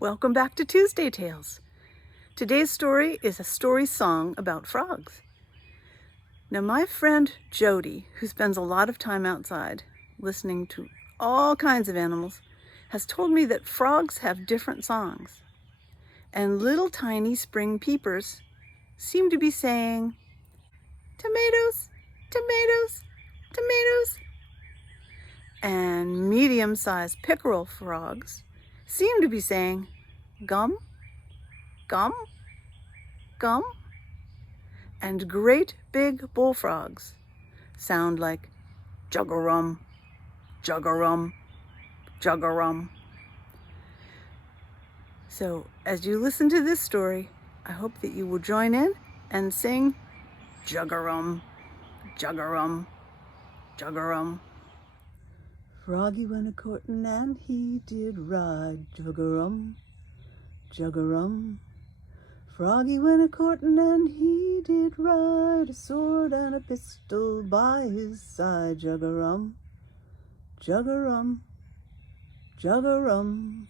Welcome back to Tuesday Tales. Today's story is a story song about frogs. Now, my friend Jody, who spends a lot of time outside listening to all kinds of animals, has told me that frogs have different songs. And little tiny spring peepers seem to be saying, tomatoes, tomatoes, tomatoes. And medium-sized pickerel frogs seem to be saying, gum, gum, gum. And great big bullfrogs sound like juggarum, juggarum, juggarum. So as you listen to this story, I hope that you will join in and sing juggarum, juggarum, juggarum. Froggy went a-courtin' and he did ride juggarum, juggarum. Froggy went a-courtin' and he did ride a sword and a pistol by his side. Juggarum, juggarum, juggarum.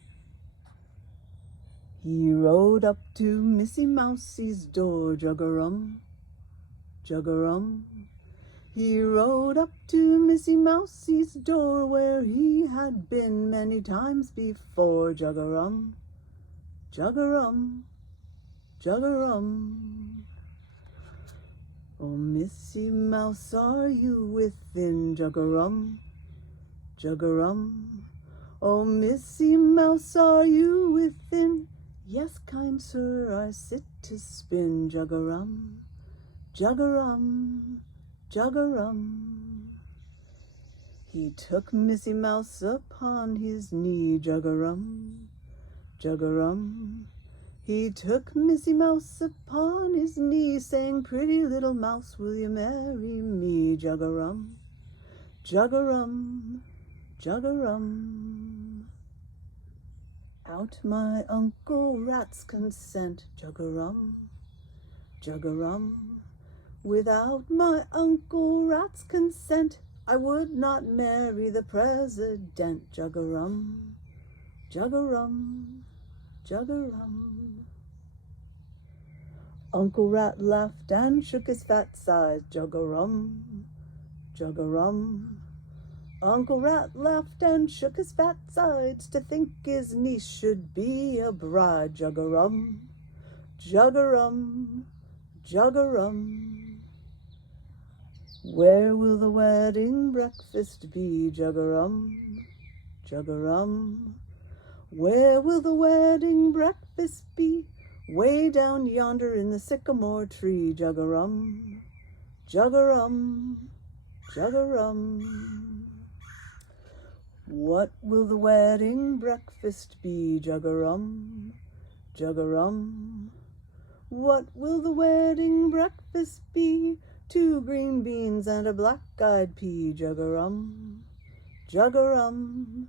He rode up to Missy Mousie's door. Juggarum, juggarum. He rode up to Missy Mousie's door where he had been many times before. Juggarum, juggarum, juggarum. Oh, Missy Mouse, are you within? Juggarum, juggarum. Oh, Missy Mouse, are you within? Yes, kind sir, I sit to spin. Juggarum, juggarum, juggarum. He took Missy Mouse upon his knee. Juggarum, juggarum. He took Missy Mouse upon his knee, saying, pretty little mouse, will you marry me? Juggarum, juggarum, juggarum. Out my Uncle Rat's consent. Juggarum, juggarum. Without my Uncle Rat's consent, I would not marry the president. Juggarum, juggarum, juggarum. Uncle Rat laughed and shook his fat sides. Juggarum, juggarum. Uncle Rat laughed and shook his fat sides to think his niece should be a bride. Juggarum, juggarum, juggarum. Where will the wedding breakfast be? Juggarum, juggarum. Where will the wedding breakfast be? Way down yonder in the sycamore tree. Juggarum, juggarum, juggarum. What will the wedding breakfast be? Juggarum, juggarum. What will the wedding breakfast be? 2 green beans and a black-eyed pea. Juggarum, juggarum,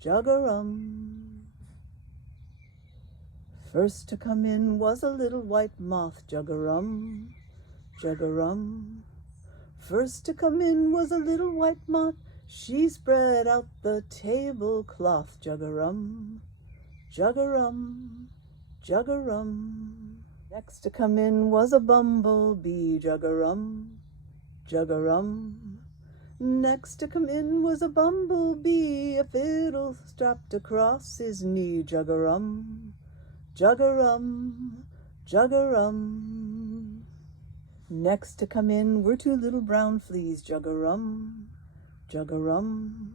juggarum. First to come in was a little white moth. Juggarum, juggarum. First to come in was a little white moth. She spread out the tablecloth. Juggarum, juggarum, juggarum. Next to come in was a bumblebee. Juggarum, juggarum. Next to come in was a bumblebee, a fiddle strapped across his knee. Juggarum, juggarum, juggarum. Next to come in were 2 little brown fleas. Juggarum, juggarum.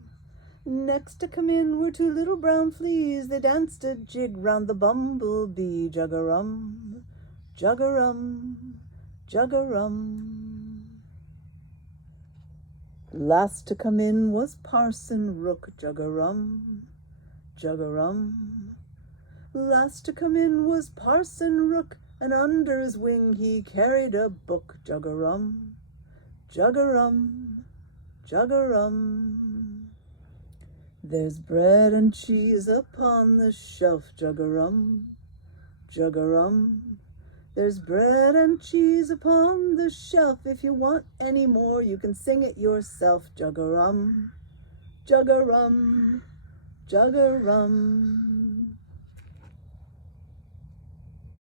Next to come in were 2 little brown fleas. They danced a jig round the bumblebee. Juggarum, juggarum, juggarum. Last to come in was Parson Rook. Juggarum, juggarum. Last to come in was Parson Rook, and under his wing he carried a book. Juggarum, juggarum, juggarum. There's bread and cheese upon the shelf. Juggarum, juggarum. There's bread and cheese upon the shelf. If you want any more, you can sing it yourself. Juggarum, juggarum, juggarum.